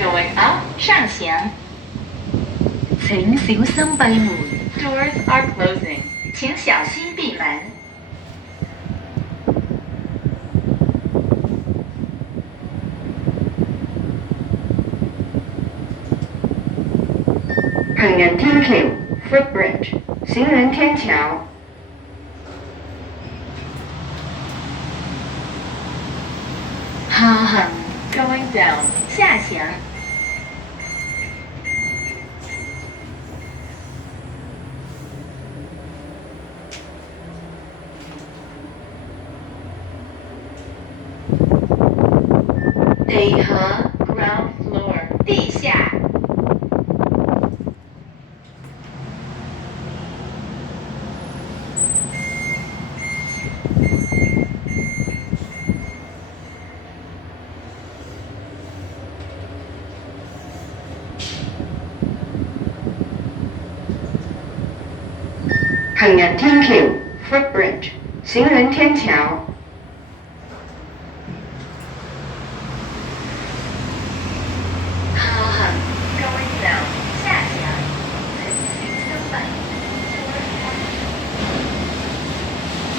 Going up 上行。請小心閉門。Doors are closing. 請小心閉門。行人天橋 Footbridge 行人天橋。下行。Going down 下行。地下。Ground floor 地下。行人天橋 Footbridge 行人天橋。